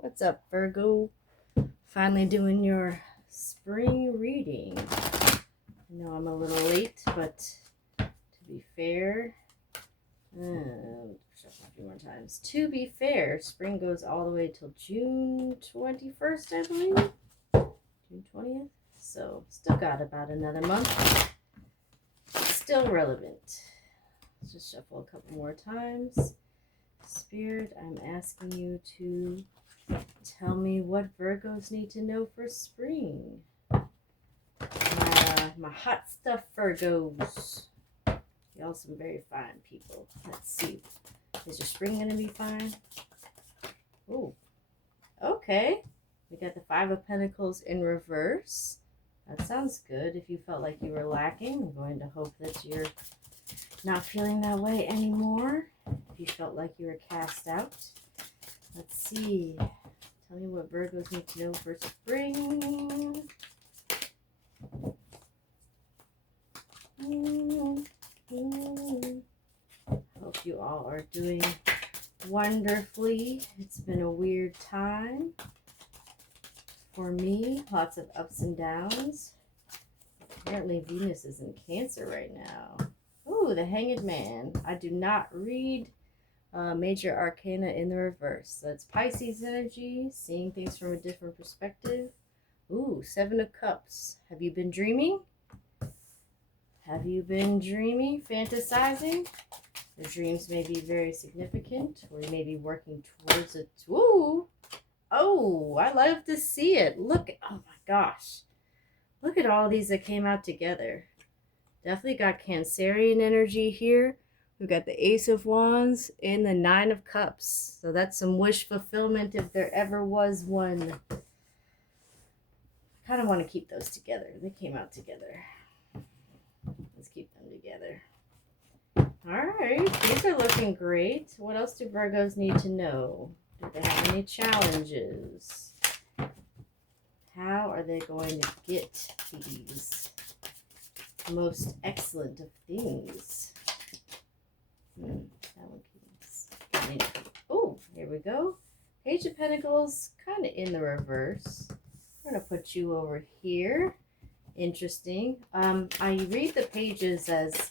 What's up, Virgo? Finally doing your spring reading. I know I'm a little late, but to be fair, shuffle a few more times. To be fair, spring goes all the way till June 21st, I believe. June 20th. So, still got about another month. Still relevant. Let's just shuffle a couple more times. Spirit, I'm asking you to tell me what Virgos need to know for spring. My hot stuff Virgos. Y'all some very fine people. Let's see. Is your spring going to be fine? Oh, okay. We got the Five of Pentacles in reverse. That sounds good. If you felt like you were lacking, I'm going to hope that you're not feeling that way anymore. If you felt like you were cast out. Let's see. Tell me what Virgos need to know for spring. Hope you all are doing wonderfully. It's been a weird time for me. Lots of ups and downs. Apparently Venus is in Cancer right now. Ooh, the Hanged Man. I do not read major arcana in the reverse. So it's Pisces energy, seeing things from a different perspective. Ooh, Seven of Cups. Have you been dreaming? Have you been dreaming, fantasizing? Your dreams may be very significant, or you may be working towards it. Ooh! Oh, I love to see it. Look, oh my gosh. Look at all these that came out together. Definitely got Cancerian energy here. We've got the Ace of Wands and the Nine of Cups. So that's some wish fulfillment if there ever was one. I kind of want to keep those together. They came out together. Let's keep them together. All right, these are looking great. What else do Virgos need to know? Do they have any challenges? How are they going to get these most excellent of things? That one keeps. Oh, here we go. Page of Pentacles, kind of in the reverse. I'm going to put you over here. Interesting. I read the pages as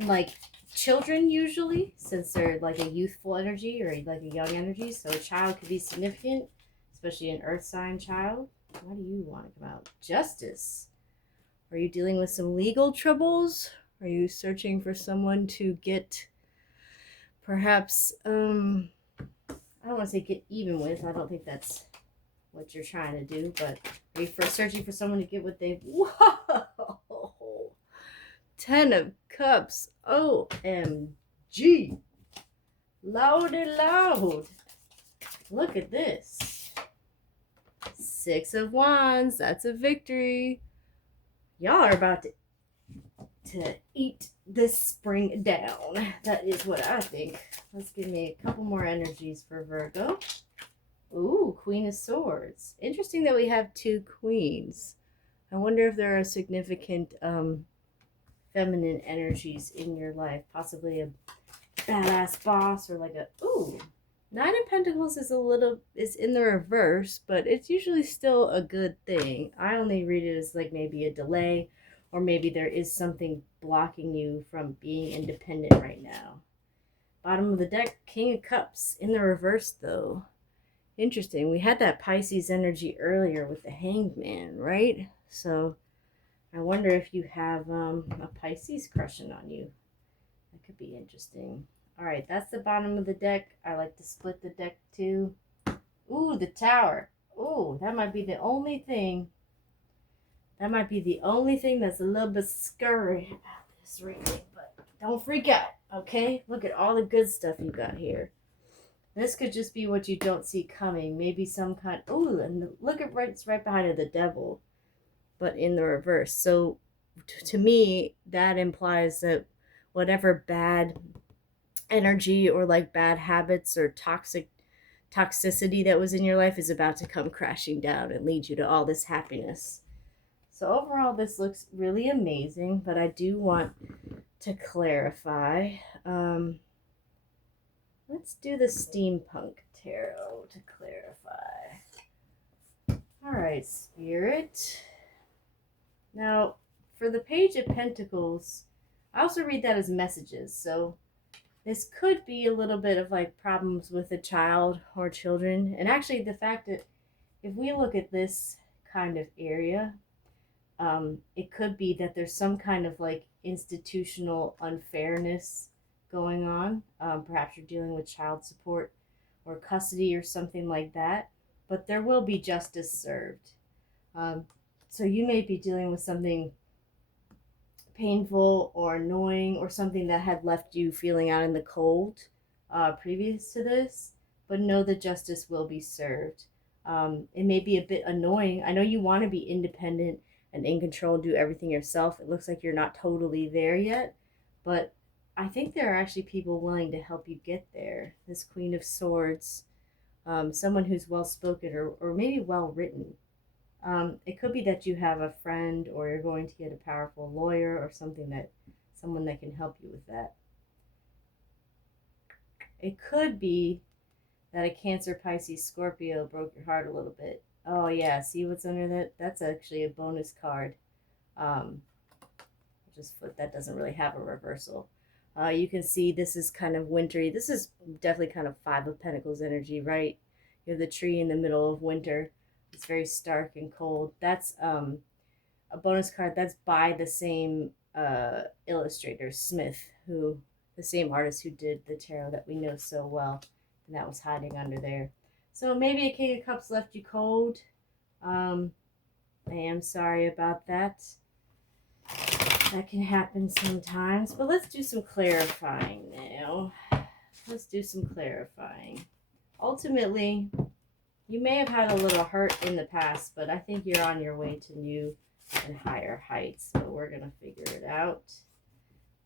like children usually, since they're like a youthful energy or like a young energy. So a child could be significant, especially an earth sign child. Why do you want to come out? Justice. Are you dealing with some legal troubles? Are you searching for someone to get perhaps, I don't want to say get even with. I don't think that's what you're trying to do, but are you searching for someone to get what they've... Whoa! 10 of Cups. OMG. Loud and loud. Look at this. 6 of Wands. That's a victory. Y'all are about to eat this spring down. That is what I think. Let's give me a couple more energies for Virgo. Ooh, Queen of Swords. Interesting that we have two queens. I wonder if there are significant feminine energies in your life. Possibly a badass boss or like a... Ooh, Nine of Pentacles is in the reverse, but it's usually still a good thing. I only read it as like maybe a delay, or maybe there is something blocking you from being independent right now. Bottom of the deck, King of Cups. In the reverse, though. Interesting. We had that Pisces energy earlier with the Hanged Man, right? So I wonder if you have a Pisces crushing on you. That could be interesting. All right, that's the bottom of the deck. I like to split the deck too. Ooh, the Tower. Ooh, that might be the only thing. That might be the only thing that's a little bit scary about this reading. But don't freak out, okay? Look at all the good stuff you got here. This could just be what you don't see coming. Maybe some kind... Ooh, and look at it's right behind it, the Devil. But in the reverse. So to me, that implies that whatever bad energy or like bad habits or toxicity that was in your life is about to come crashing down and lead you to all this happiness. So overall, this looks really amazing, but I do want to clarify. Let's do the steampunk tarot to clarify. All right, Spirit. Now, for the Page of Pentacles, I also read that as messages. So this could be a little bit of like problems with a child or children. And actually, the fact that if we look at this kind of area, it could be that there's some kind of like institutional unfairness going on. Perhaps you're dealing with child support or custody or something like that, but there will be justice served. So you may be dealing with something painful or annoying or something that had left you feeling out in the cold previous to this, but know that justice will be served. It may be a bit annoying. I know you want to be independent and in control, do everything yourself. It looks like you're not totally there yet, but I think there are actually people willing to help you get there. This Queen of Swords, someone who's well spoken or maybe well written. It could be that you have a friend or you're going to get a powerful lawyer or someone that can help you with that. It could be that a Cancer, Pisces, Scorpio broke your heart a little bit. Oh yeah, see what's under that? That's actually a bonus card. Just flip, that doesn't really have a reversal. You can see this is kind of wintry. This is definitely kind of Five of Pentacles energy, right? You have the tree in the middle of winter. It's very stark and cold. That's a bonus card. That's by the same illustrator, Smith, the same artist who did the tarot that we know so well, and that was hiding under there. So maybe a King of Cups left you cold. I am sorry about that. That can happen sometimes. But let's do some clarifying now. Let's do some clarifying. Ultimately, you may have had a little hurt in the past, but I think you're on your way to new and higher heights. So we're going to figure it out.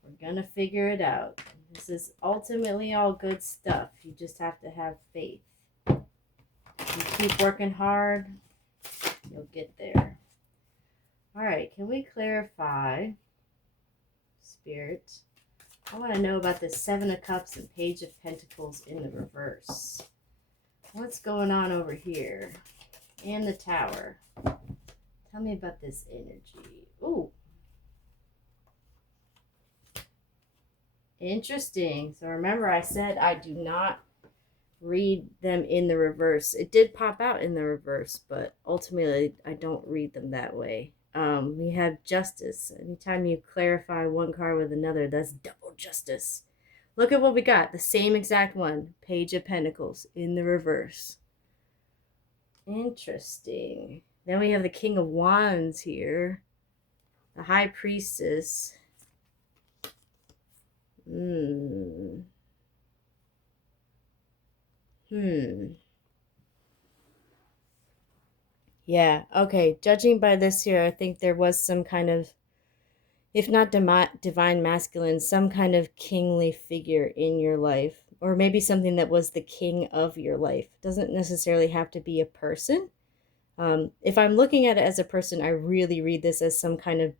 We're going to figure it out. This is ultimately all good stuff. You just have to have faith. You keep working hard, you'll get there. All right, can we clarify, Spirit? I want to know about the Seven of Cups and Page of Pentacles in the reverse. What's going on over here? And the Tower. Tell me about this energy. Ooh. Interesting. So remember I said I do not read them in the reverse. It did pop out in the reverse, but ultimately I don't read them that way. We have justice. Anytime you clarify one card with another, that's double justice. Look at what we got. The same exact one. Page of Pentacles in the reverse. Interesting. Then we have the King of Wands here. The High Priestess. Yeah, okay. Judging by this here, I think there was some kind of, if not divine masculine, some kind of kingly figure in your life. Or maybe something that was the king of your life. Doesn't necessarily have to be a person. If I'm looking at it as a person, I really read this as some kind of,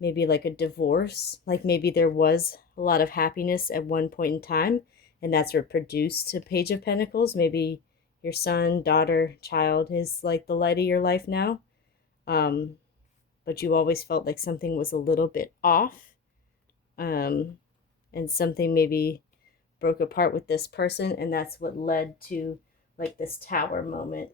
maybe like a divorce. Like maybe there was a lot of happiness at one point in time, and that's what produced a Page of Pentacles. Maybe your son, daughter, child is like the light of your life now. But you always felt like something was a little bit off. And something maybe broke apart with this person, and that's what led to like this Tower moment.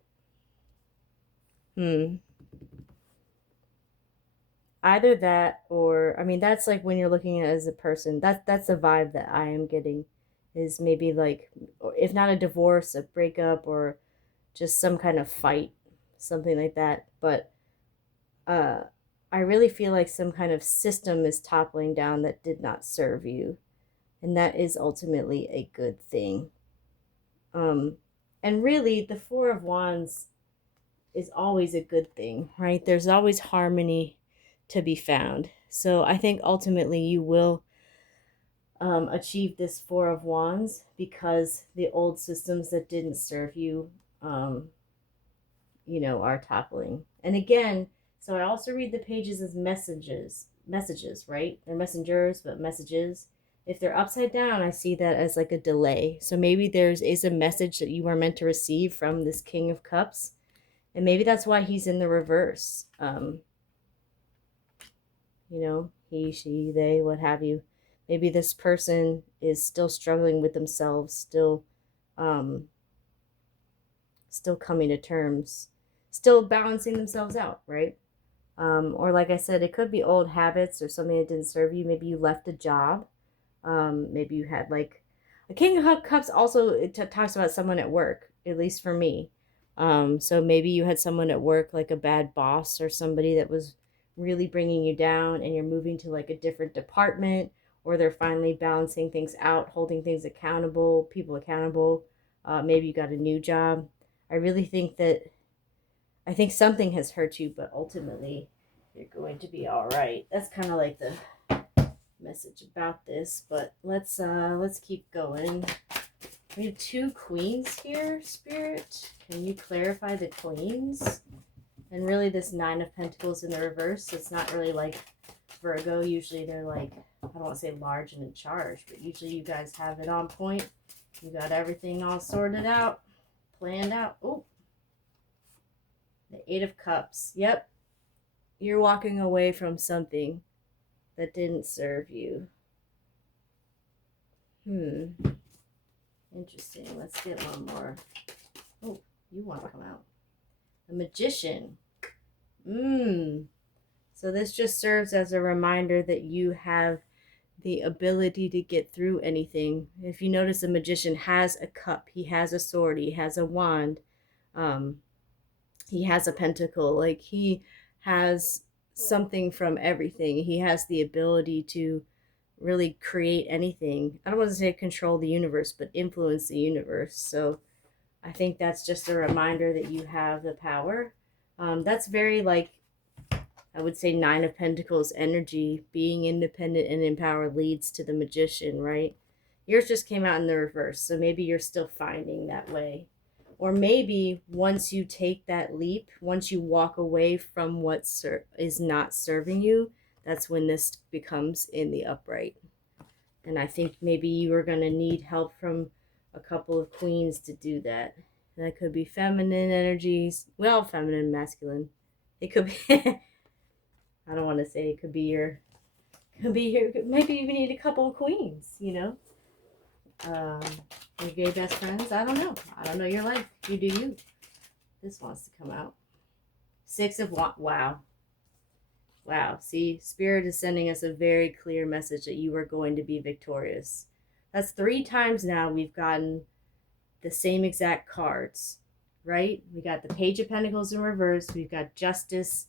Either that, or I mean, that's like when you're looking at it as a person, that's the vibe that I am getting, is maybe like, if not a divorce, a breakup, or just some kind of fight, something like that. But I really feel like some kind of system is toppling down that did not serve you, and that is ultimately a good thing. And really, the Four of Wands is always a good thing, right? There's always harmony to be found. So I think ultimately you will achieve this Four of Wands, because the old systems that didn't serve you, are toppling. And again, so I also read the pages as messages, right? They're messengers, but messages. If they're upside down, I see that as like a delay. So maybe is a message that you are meant to receive from this King of Cups. And maybe that's why he's in the reverse. You know, he, she, they, what have you. Maybe this person is still struggling with themselves, um, still coming to terms, still balancing themselves out, right? Or like I said, it could be old habits or something that didn't serve you. Maybe you left a job. Maybe you had like a King of Cups. Also, talks about someone at work, at least for me. So maybe you had someone at work, like a bad boss or somebody that was really bringing you down, and you're moving to like a different department, or they're finally balancing things out, holding things accountable, people accountable. Maybe you got a new job. I think something has hurt you, but ultimately you're going to be all right. That's kind of like the message about this, but let's keep going. We have 2 queens here, Spirit. Can you clarify the queens? And really this 9 of Pentacles in the reverse, it's not really like Virgo. Usually they're like, I don't want to say large and in charge, but usually you guys have it on point. You got everything all sorted out, planned out. Oh, the 8 of Cups. Yep. You're walking away from something that didn't serve you. Interesting. Let's get one more. Oh, you want to come out. The Magician. So this just serves as a reminder that you have the ability to get through anything. If you notice, the Magician has a cup. He has a sword. He has a wand. He has a pentacle. Like, he has something from everything. He has the ability to really create anything. I don't want to say control the universe, but influence the universe. So I think that's just a reminder that you have the power. That's very, like, I would say 9 of Pentacles energy. Being independent and empowered leads to the Magician, right? Yours just came out in the reverse, so maybe you're still finding that way. Or maybe once you take that leap, once you walk away from what is not serving you, that's when this becomes in the upright. And I think maybe you are going to need help from a couple of queens to do that. That could be feminine energies. Well, feminine, masculine. It could be, I don't want to say it could be your, maybe you need a couple of queens, you know? Your gay best friends. I don't know your life. You do you. This wants to come out. 6 of Wands. Wow. See, Spirit is sending us a very clear message that you are going to be victorious. That's 3 times now we've gotten the same exact cards, right? We got the Page of Pentacles in reverse. We've got Justice.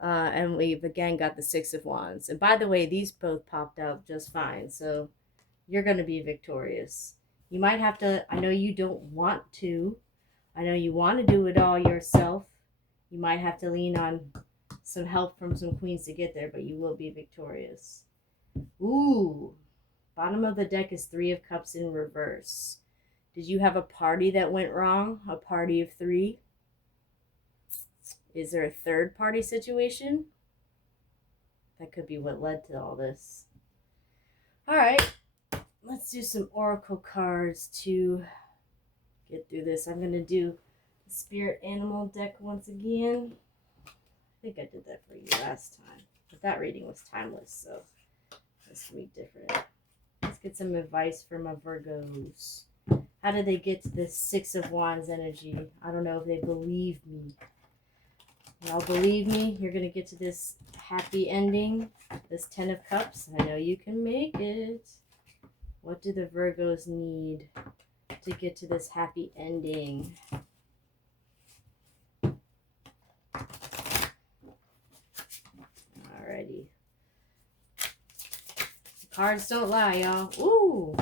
And we've again got the 6 of Wands. And by the way, these both popped out just fine. So you're going to be victorious. You might have to, I know you don't want to. I know you want to do it all yourself. You might have to lean on some help from some queens to get there, but you will be victorious. Ooh, bottom of the deck is 3 of Cups in reverse. Did you have a party that went wrong? A party of 3? Is there a third party situation? That could be what led to all this. All right, let's do some oracle cards to get through this. I'm going to do the Spirit Animal deck once again. I think I did that for you last time, but that reading was timeless, so this will be different. Let's get some advice from my Virgos. How did they get to this 6 of Wands energy? I don't know if they believe me. Y'all believe me? You're going to get to this happy ending, this 10 of Cups. I know you can make it. What do the Virgos need to get to this happy ending? Alrighty. The cards don't lie, y'all. Ooh.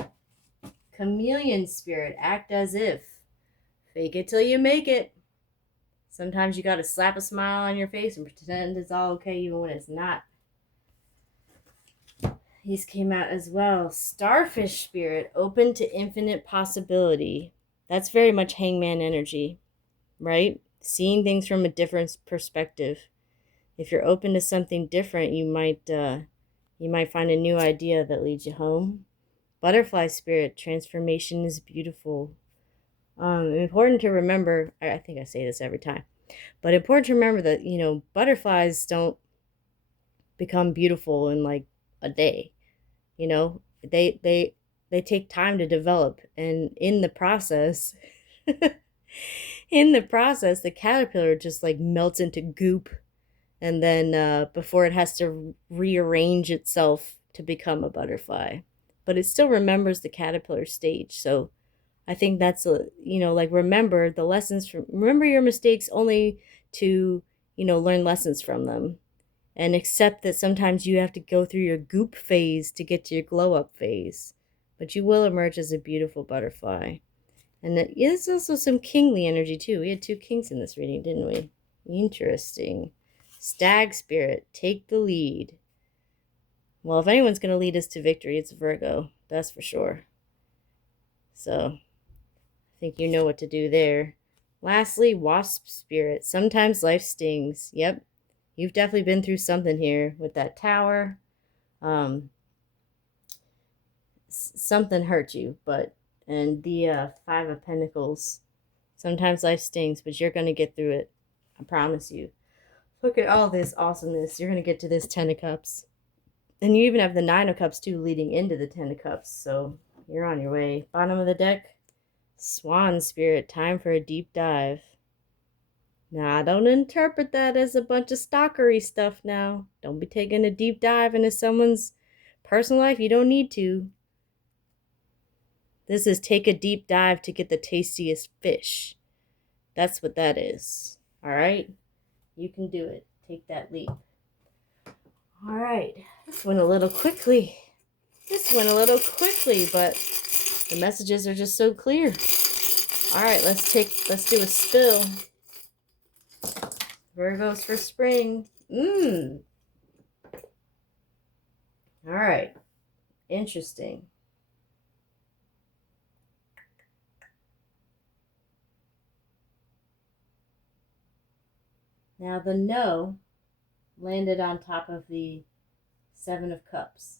Chameleon Spirit. Act as if. Fake it till you make it. Sometimes you gotta slap a smile on your face and pretend it's all okay even when it's not. These came out as well. Starfish Spirit, open to infinite possibility. That's very much Hangman energy, right? Seeing things from a different perspective. If you're open to something different, you might find a new idea that leads you home. Butterfly spirit, transformation is beautiful. Important to remember, I think I say this every time, but important to remember that, butterflies don't become beautiful in like a day. You know, they take time to develop, and in the process, the caterpillar just like melts into goop, and then before it has to rearrange itself to become a butterfly, but it still remembers the caterpillar stage. So I think that's like remember the lessons from remember your mistakes only to learn lessons from them, and accept that sometimes you have to go through your goop phase to get to your glow up phase, but you will emerge as a beautiful butterfly. And there's also some kingly energy too. We had 2 kings in this reading, didn't we? Interesting. Stag spirit, take the lead. Well, if anyone's going to lead us to victory, it's Virgo. That's for sure. So I think you know what to do there. Lastly, wasp spirit. Sometimes life stings. Yep. You've definitely been through something here with that tower. Something hurt you, and the 5 of Pentacles. Sometimes life stings, but you're going to get through it. I promise you. Look at all this awesomeness. You're going to get to this 10 of Cups. And you even have the 9 of Cups too leading into the 10 of Cups. So you're on your way. Bottom of the deck, Swan Spirit. Time for a deep dive. Now, don't interpret that as a bunch of stalkery stuff now. Don't be taking a deep dive into someone's personal life. You don't need to. This is take a deep dive to get the tastiest fish. That's what that is. All right? You can do it. Take that leap. All right. This went a little quickly, but the messages are just so clear. All right, let's do a spill. Virgos for spring. All right. Interesting. Now the no landed on top of the 7 of Cups.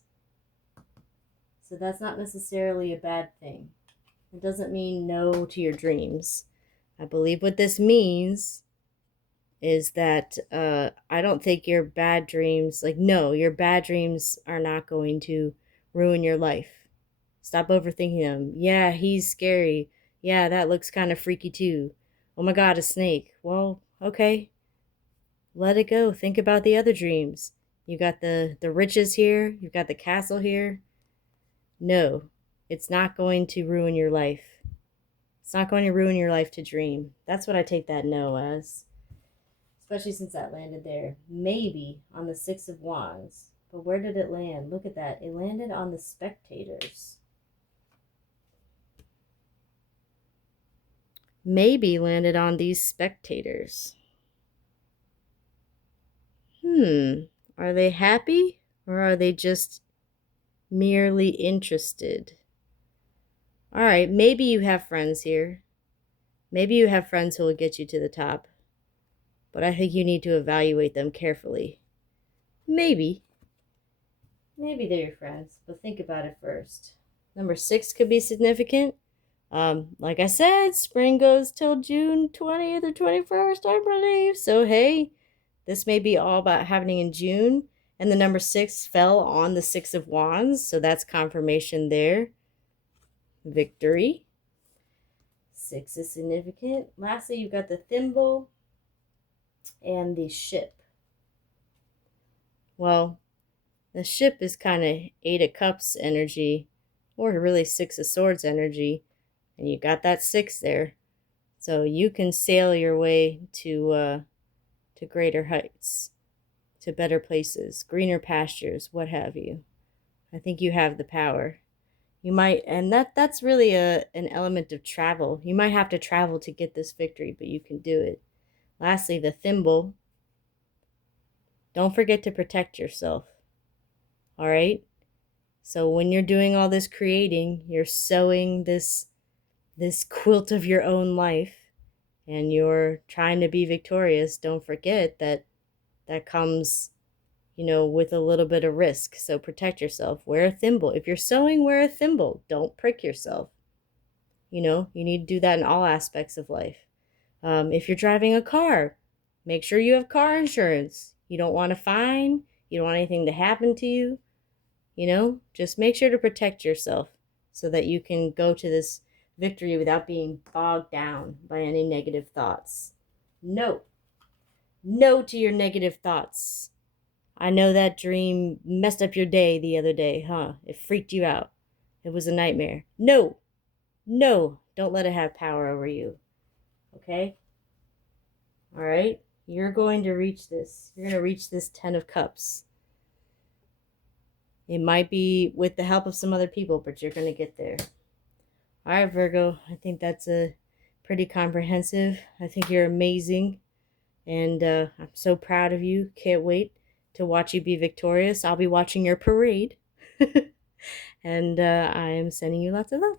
So that's not necessarily a bad thing. It doesn't mean no to your dreams. I believe what this means is that I don't think your bad dreams, your bad dreams are not going to ruin your life. Stop overthinking them. Yeah, he's scary. Yeah, that looks kind of freaky too. Oh my God, a snake. Well, okay. Let it go. Think about the other dreams. You got the riches here. You've got the castle here. No, it's not going to ruin your life. It's not going to ruin your life to dream. That's what I take that no as. Especially since that landed there. Maybe on the 6 of Wands. But where did it land? Look at that. It landed on the spectators. Maybe landed on these spectators. Are they happy? Or are they just merely interested? All right, maybe you have friends here. Maybe you have friends who will get you to the top. But I think you need to evaluate them carefully. Maybe they're your friends, but think about it first. Number 6 could be significant. Like I said, spring goes till June 20th or 21st, I believe. So, hey, this may be all about happening in June. And the number 6 fell on the 6 of Wands, so that's confirmation there. Victory. 6 is significant. Lastly, you've got the thimble and the ship. Well, the ship is kind of 8 of Cups energy, or really 6 of Swords energy, and you got that 6 there. So you can sail your way to greater heights, to better places, greener pastures, what have you. I think you have the power. You might, and that's really an element of travel. You might have to travel to get this victory, but you can do it. Lastly, the thimble. Don't forget to protect yourself. All right? So when you're doing all this creating, you're sewing this quilt of your own life, and you're trying to be victorious. Don't forget that comes, with a little bit of risk. So protect yourself. Wear a thimble. If you're sewing, wear a thimble. Don't prick yourself. You need to do that in all aspects of life. If you're driving a car, make sure you have car insurance. You don't want a fine. You don't want anything to happen to you. Just make sure to protect yourself so that you can go to this victory without being bogged down by any negative thoughts. No to your negative thoughts. I know that dream messed up your day the other day, huh? It freaked you out. It was a nightmare. No, don't let it have power over you. Okay? All right? You're going to reach this. You're going to reach this 10 of Cups. It might be with the help of some other people, but you're going to get there. All right, Virgo. I think that's a pretty comprehensive. I think you're amazing. And I'm so proud of you. Can't wait to watch you be victorious. I'll be watching your parade. And I am sending you lots of love.